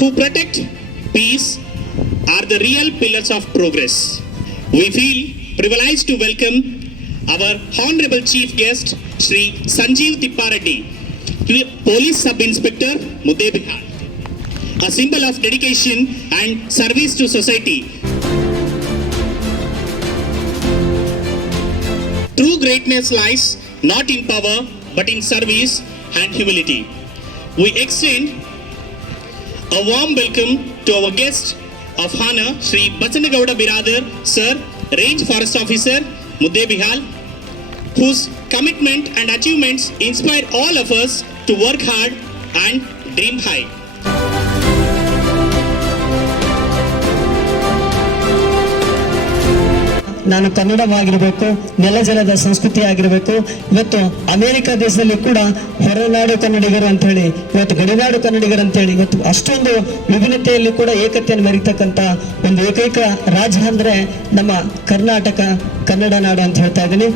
who protect peace are the real pillars of progress. We feel privileged to welcome our Honorable Chief Guest, Shri Sanjeev Tippareddy, Police Sub-Inspector, Muddebihal, a symbol of dedication and service to society. True greatness lies not in power but in service and humility. We extend a warm welcome to our guest of honor, Shri Bachanagowda Biradar, Sir, Range Forest Officer, Muddebihal, whose commitment and achievements inspire all of us to work hard and dream high. ನಾನು ಕನ್ನಡವಾಗಿರಬೇಕು, ನೆಲಜಲದ ಸಂಸ್ಕೃತಿ ಆಗಿರಬೇಕು. ಇವತ್ತು America ದೇಶದಲ್ಲಿ ಕೂಡ ಹೊರನಾಡು ಕನ್ನಡಿಗರು ಅಂತ ಹೇಳಿ, ಇವತ್ತು ಗಡಿನಾಡು ಕನ್ನಡಿಗರು ಅಂತ ಹೇಳಿ, ಇವತ್ತು ಅಷ್ಟೊಂದು ವಿಭಿನ್ನತೆಯಲ್ಲಿ ಕೂಡ ಏಕತೆಯನ್ನು ಮೆರೀತಕ್ಕಂಥ ಒಂದು ಏಕೈಕ ರಾಜ್ಯ ಅಂದ್ರೆ ನಮ್ಮ ಕರ್ನಾಟಕ, ಕನ್ನಡ ನಾಡು ಅಂತ ಹೇಳ್ತಾ ಇದ್ದೀನಿ.